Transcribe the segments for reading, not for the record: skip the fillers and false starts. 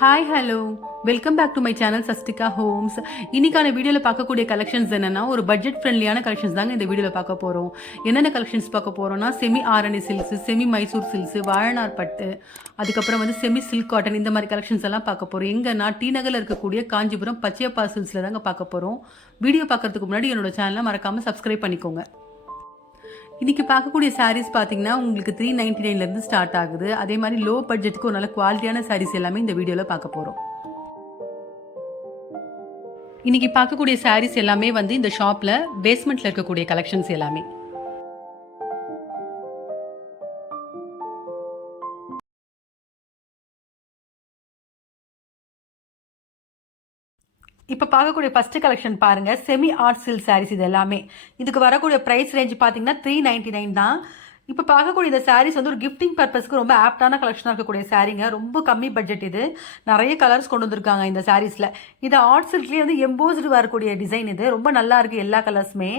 Hi hello welcome back to my channel Sastika homes. இன்னைக்கான வீடியோவில் பார்க்கக்கூடிய கலெக்ஷன்ஸ் என்னன்னா ஒரு பட்ஜெட் ஃப்ரெண்ட்லியான கலெக்ஷன்ஸ் தாங்க இந்த வீடியோவில் பார்க்க போகிறோம். என்னென்ன கலெக்ஷன்ஸ் பார்க்க போகிறோம்னா semi Arani silks, semi Mysore silks, வாழநார் பட்டு, அதுக்கப்புறம் வந்து செமி சில்க் காட்டன், இந்த மாதிரி கலெக்ஷன்ஸ் எல்லாம் பார்க்க போகிறோம். எங்கன்னா டி நகரில் இருக்கக்கூடிய காஞ்சிபுரம் பச்சையப்பா சில்க்ஸில் தாங்க பார்க்க போகிறோம். வீடியோ பார்க்கறதுக்கு முன்னாடி என்னோட சேனலை மறக்காமல் சப்ஸ்கிரைப் பண்ணிக்கோங்க. இன்றைக்கி பார்க்கக்கூடிய சாரீஸ் பார்த்தீங்கன்னா உங்களுக்கு 399லேருந்து ஸ்டார்ட் ஆகுது. அதே மாதிரி லோ பட்ஜெட்டுக்கு ஒரு நல்ல குவாலிட்டியான சாரீஸ் எல்லாமே இந்த வீடியோவில் பார்க்க போகிறோம். இன்றைக்கி பார்க்கக்கூடிய சாரீஸ் எல்லாமே வந்து இந்த ஷாப்பில் பேஸ்மெண்ட்டில் இருக்கக்கூடிய கலெக்ஷன்ஸ் எல்லாமே. இப்போ பார்க்கக்கூடிய ஃபர்ஸ்ட் கலெக்ஷன் பாருங்கள், செமி ஆர்ட் சில்க் சாரீஸ். இது எல்லாமே இதுக்கு வரக்கூடிய ப்ரைஸ் ரேஞ்ச் பார்த்தீங்கன்னா 399 தான். இப்போ பார்க்கக்கூடிய இந்த சாரீஸ் வந்து ஒரு கிஃப்டிங் பர்பஸ்க்கு ரொம்ப ஆப்டான கலெக்ஷனாக இருக்கக்கூடிய சாரீங்க. ரொம்ப கம்மி பட்ஜெட். இது நிறைய கலர்ஸ் கொண்டு வந்திருக்காங்க இந்த சாரீஸில். இது ஆர்ட் சில்க்லேயே வந்து எம்போஸ்டு வரக்கூடிய டிசைன். இது ரொம்ப நல்லா இருக்குது, எல்லா கலர்ஸுமே.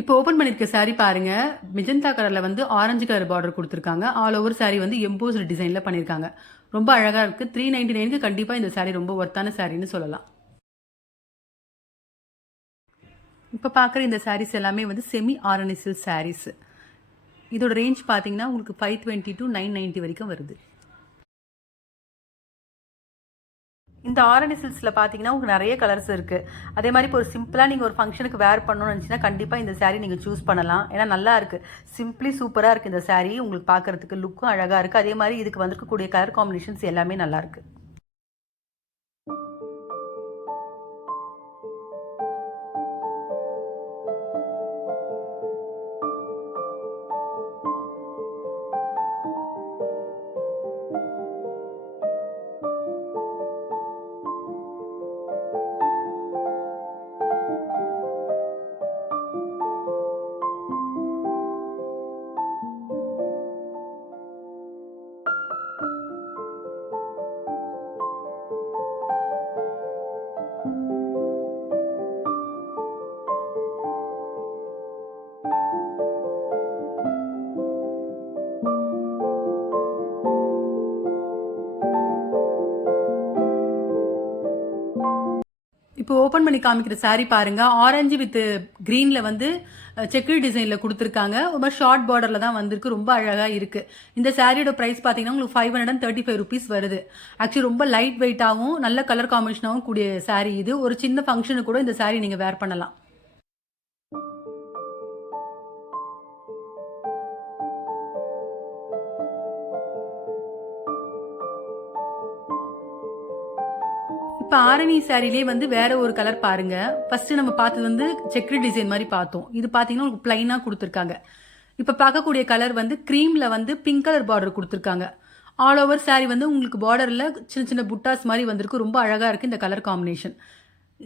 இப்போ ஓப்பன் பண்ணியிருக்க சாரீ பாருங்க, மெஜந்தா கலரில் வந்து ஆரஞ்சு கலர் பார்டர் கொடுத்துருக்காங்க. ஆல் ஓவர் சாரீ வந்து எம்போஸ்டு டிசைனில் பண்ணியிருக்காங்க. ரொம்ப அழகாக இருக்குது. 399க்கு கண்டிப்பாக இந்த சாரீ ரொம்ப ஒர்த்தான சாரின்னு சொல்லலாம். இப்போ பார்க்குற இந்த சாரீஸ் எல்லாமே வந்து செமி ஆரணி சில்க் சாரீஸ். இதோட ரேஞ்ச் பார்த்தீங்கன்னா உங்களுக்கு 520 to 990 வரைக்கும் வருது. இந்த ஆரணி சில்க்ஸில் பார்த்தீங்கன்னா உங்களுக்கு நிறைய கலர்ஸ் இருக்குது. அதே மாதிரி இப்போ ஒரு சிம்பிளாக நீங்கள் ஒரு ஃபங்க்ஷனுக்கு வேர் பண்ணணும்னு நினச்சிங்கன்னா கண்டிப்பாக இந்த சாரீ நீங்கள் சூஸ் பண்ணலாம். ஏன்னா நல்லா இருக்குது, சிம்பிளி சூப்பராக இருக்குது இந்த சாரீ. உங்களுக்கு பார்க்குறதுக்கு லுக்கும் அழகாக இருக்குது. அதே மாதிரி இதுக்கு வந்திருக்கக்கூடிய கலர் காம்பினேஷன்ஸ் எல்லாமே நல்லாயிருக்கு. இப்போ ஓப்பன் பண்ணி காமிக்கிற சாரீ பாருங்க, ஆரஞ்சு வித் கிரீன்ல வந்து செக்கு டிசைன்ல கொடுத்துருக்காங்க. ஒரு மாதிரி ஷார்ட் பார்டர்ல தான் வந்திருக்கு. ரொம்ப அழகா இருக்கு. இந்த சாரியோட பிரைஸ் பார்த்தீங்கன்னா உங்களுக்கு 535 ருபீஸ் வருது. ஆக்சுவலி ரொம்ப லைட் வெயிட்டாகவும் நல்ல கலர் காம்பினேஷனாகவும் கூடிய சாரீ இது. ஒரு சின்ன ஃபங்க்ஷனுக்கு கூட இந்த சாரீ நீங்க வேர் பண்ணலாம். இப்போ ஆரணி சாரிலே வந்து வேற ஒரு கலர் பாருங்க. ஃபர்ஸ்ட் நம்ம பார்த்தது வந்து செக்ரி டிசைன் மாதிரி பார்த்தோம். இது பார்த்தீங்கன்னா உங்களுக்கு பிளைனா கொடுத்துருக்காங்க. இப்போ பார்க்கக்கூடிய கலர் வந்து க்ரீம்ல வந்து பிங்க் கலர் பார்டர் கொடுத்துருக்காங்க. ஆல் ஓவர் சாரி வந்து உங்களுக்கு பார்டரில் சின்ன சின்ன புட்டாஸ் மாதிரி வந்திருக்கு. ரொம்ப அழகாக இருக்குது இந்த கலர் காம்பினேஷன்.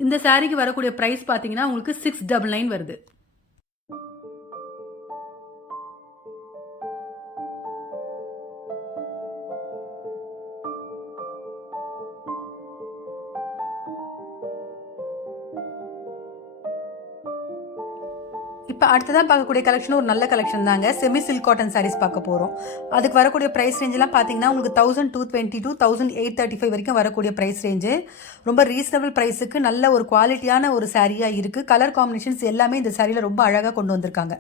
இந்த சாரிக்கு வரக்கூடிய ப்ரைஸ் பார்த்தீங்கன்னா உங்களுக்கு 699 வருது. இப்போ அடுத்ததாக பார்க்கக்கூடிய கலெக்ஷன் ஒரு நல்ல கலெக்ஷன் தாங்க. செமி சில்க் காட்டன் சாரீஸ் பார்க்க போகிறோம். அதுக்கு வரக்கூடிய ப்ரைஸ் ரேஞ்செலாம் பார்த்தீங்கன்னா உங்களுக்கு 1220 to 1835 வரைக்கும் வரக்கூடிய ப்ரைஸ் ரேஞ்சு. ரொம்ப ரீசனபிள் ப்ரைஸுக்கு நல்ல ஒரு குவாலிட்டியான ஒரு சாரியாக இருக்குது. கலர் காம்பினேஷன்ஸ் எல்லாமே இந்த சாரியில் ரொம்ப அழகாக கொண்டு வந்திருக்காங்க.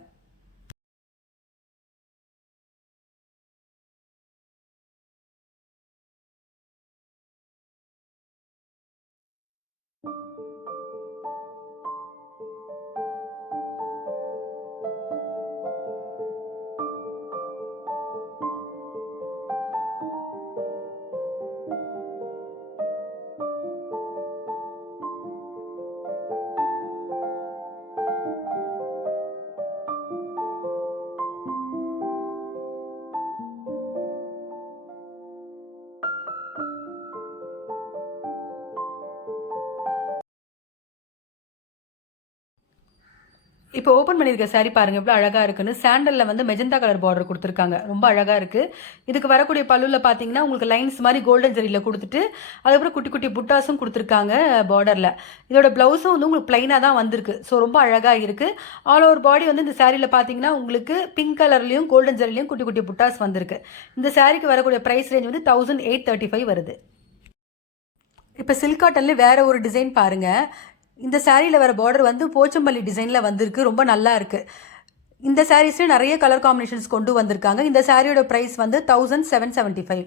இப்போ ஓப்பன் பண்ணியிருக்க சாரி பாருங்க எவ்வளோ அழகாக இருக்குன்னு. சாண்டலில் வந்து மெஜந்தா கலர் பார்டர் கொடுத்துருக்காங்க. ரொம்ப அழகாக இருக்குது. இதுக்கு வரக்கூடிய பல்லுவில் பார்த்தீங்கன்னா உங்களுக்கு லைன்ஸ் மாதிரி கோல்டன் ஜரியில் கொடுத்துட்டு அதுக்கப்புறம் குட்டி குட்டி புட்டாஸும் கொடுத்துருக்காங்க பார்டரில். இதோட ப்ளவுஸும் வந்து உங்களுக்கு ப்ளைனாக தான் வந்திருக்கு. ஸோ ரொம்ப அழகாக இருக்குது. ஆல் ஓவர் பாடி வந்து இந்த சாரியில் பார்த்தீங்கன்னா உங்களுக்கு பிங்க் கலர்லையும் கோல்டன் ஜரிலையும் குட்டி குட்டி புட்டாஸ் வந்திருக்கு. இந்த சாரிக்கு வரக்கூடிய ப்ரைஸ் ரேஞ்ச் வந்து 1835 வருது. இப்போ சில்க் காட்டன்லேயே வேற ஒரு டிசைன் பாருங்கள். இந்த சாரியில் வர பார்டர் வந்து போச்சம்பள்ளி டிசைனில் வந்திருக்கு. ரொம்ப நல்லா இருக்குது. இந்த சாரீஸில் நிறைய கலர் காம்பினேஷன்ஸ் கொண்டு வந்திருக்காங்க. இந்த சாரியோட ப்ரைஸ் வந்து 1775.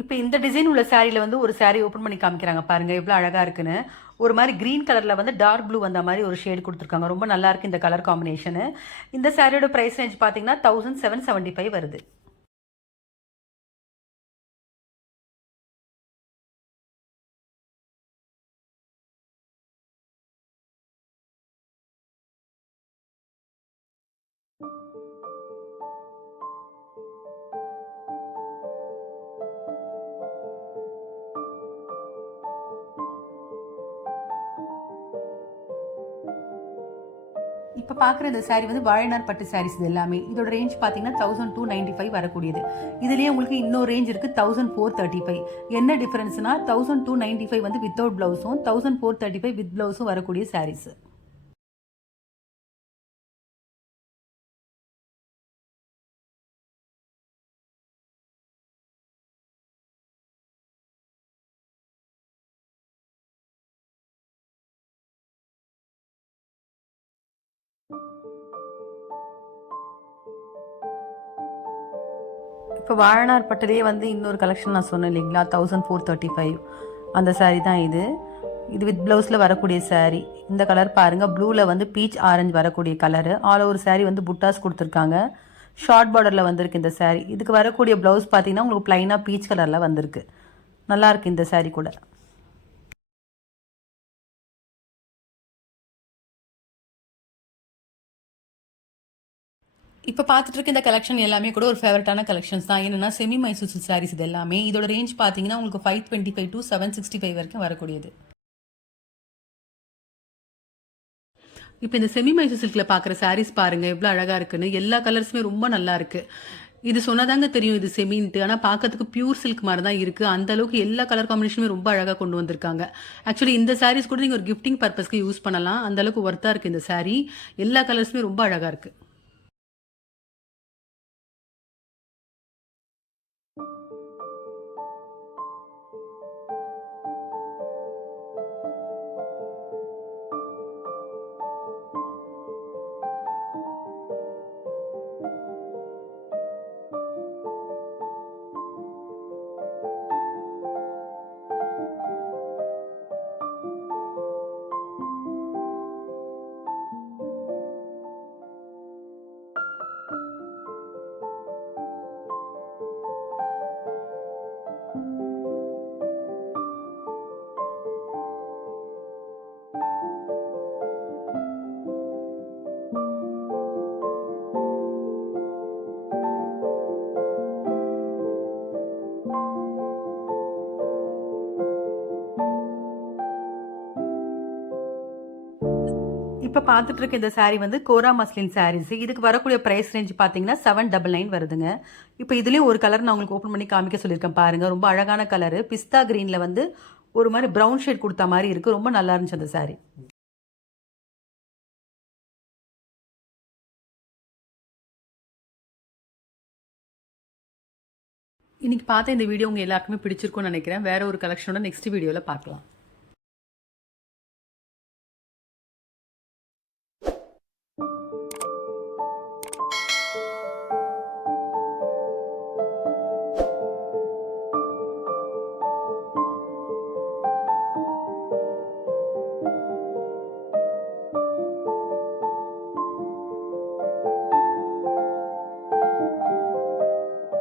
இப்போ இந்த டிசைன் உள்ள சாரியில் வந்து ஒரு சாரி ஓப்பன் பண்ணி காமிக்கிறாங்க பாருங்க எவ்வளோ அழகாக இருக்குன்னு. ஒரு மாதிரி க்ரீன் கலரில் வந்து டார்க் ப்ளூ வந்த மாதிரி ஒரு ஷேட் கொடுத்துருக்காங்க. ரொம்ப நல்லா இருக்கு இந்த கலர் காம்பினேஷனு. இந்த சாரியோட ப்ரைஸ் ரேஞ்ச் பார்த்தீங்கன்னா 1775 வருது. இப்போ பார்க்குற இந்த சாரீ வந்து வாழைநார் பட்டு சாரீஸ் இது எல்லாமே. இதோட ரேஞ்ச் பார்த்தீங்கன்னா 1295 வரக்கூடியது. இதுலேயே உங்களுக்கு இன்னொரு ரேஞ்ச் இருக்குது 1435. என்ன டிஃபரன்ஸ்னா 1295 வந்து வித்தவுட் ப்ளவுஸும் 1435 வித் ப்ளவுஸும் வரக்கூடிய சாரீஸ். இப்போ வாழனார் பட்டிலே வந்து இன்னொரு கலெக்ஷன் நான் சொன்னேன் இல்லைங்களா 1435. அந்த சாரீ தான் இது. இது வித் ப்ளவுஸில் வரக்கூடிய சாரீ. இந்த கலர் பாருங்கள் ப்ளூவில் வந்து பீச் ஆரஞ்சு வரக்கூடிய கலரு. ஆல் ஓவர் சாரீ வந்து புட்டாஸ் கொடுத்துருக்காங்க. ஷார்ட் பார்டரில் வந்திருக்கு இந்த சாரீ. இதுக்கு வரக்கூடிய ப்ளவுஸ் பார்த்தீங்கன்னா உங்களுக்கு ப்ளைனாக பீச் கலரில் வந்திருக்கு. நல்லாயிருக்கு இந்த சாரீ கூட. இப்போ பார்த்துட்டு இருக்க இந்த கலெக்ஷன் எல்லாமே கூட ஒரு ஃபேவரட்டான கலெக்ஷன்ஸ் தான். என்னென்னா செமி மைசூர் சில்க் சாரீஸ் இது எல்லாமே. இதோட ரேஞ்ச் பார்த்தீங்கன்னா உங்களுக்கு 525 to 765 வரைக்கும் வரக்கூடியது. இப்போ இந்த செமி மைசூர் சில்கில் பார்க்குற சாரீஸ் பாருங்கள் எவ்வளோ அழகாக இருக்குன்னு. எல்லா கலர்ஸுமே ரொம்ப நல்லா இருக்குது. இது சொன்னதாங்க தெரியும் இது செமின்ட்டு. ஆனால் பார்க்கறதுக்கு பியூர் சில்க் மாதிரி தான் இருக்குது. அந்த அளவுக்கு எல்லா கலர் காம்பினேஷனுமே ரொம்ப அழகாக கொண்டு வந்திருக்காங்க. ஆக்சுவலி இந்த சாரீஸ் கூட நீங்கள் ஒரு கிஃப்டிங் பர்பஸ்க்கு யூஸ் பண்ணலாம். அந்த அளவுக்கு ஒர்த்தாக இருக்குது இந்த சாரீ. எல்லா கலர்ஸுமே ரொம்ப அழகாக இருக்குது. இப்போ இப்போ பார்த்துட்டு இருக்க இந்த saree வந்து கோரா மஸ்லின் sarees. இதுக்கு வரக்கூடிய ப்ரைஸ் ரேஞ்ச் பார்த்தீங்கன்னா 799 வருதுங்க. இப்போ இதுலேயும் ஒரு கலர் நான் உங்களுக்கு ஓப்பன் பண்ணி காமிக்க சொல்லியிருக்கேன் பாருங்கள். ரொம்ப அழகான கலரு பிஸ்தா க்ரீனில் வந்து ஒரு மாதிரி ப்ரௌன் ஷேட் கொடுத்த மாதிரி இருக்குது. ரொம்ப நல்லா இருந்துச்சு அந்த saree. இன்னைக்கு பார்த்த இந்த வீடியோ உங்கள் எல்லாருக்குமே பிடிச்சிருக்கும்னு நினைக்கிறேன். வேற ஒரு கலெக்ஷனோட நெக்ஸ்ட் வீடியோவில் பார்க்கலாம்.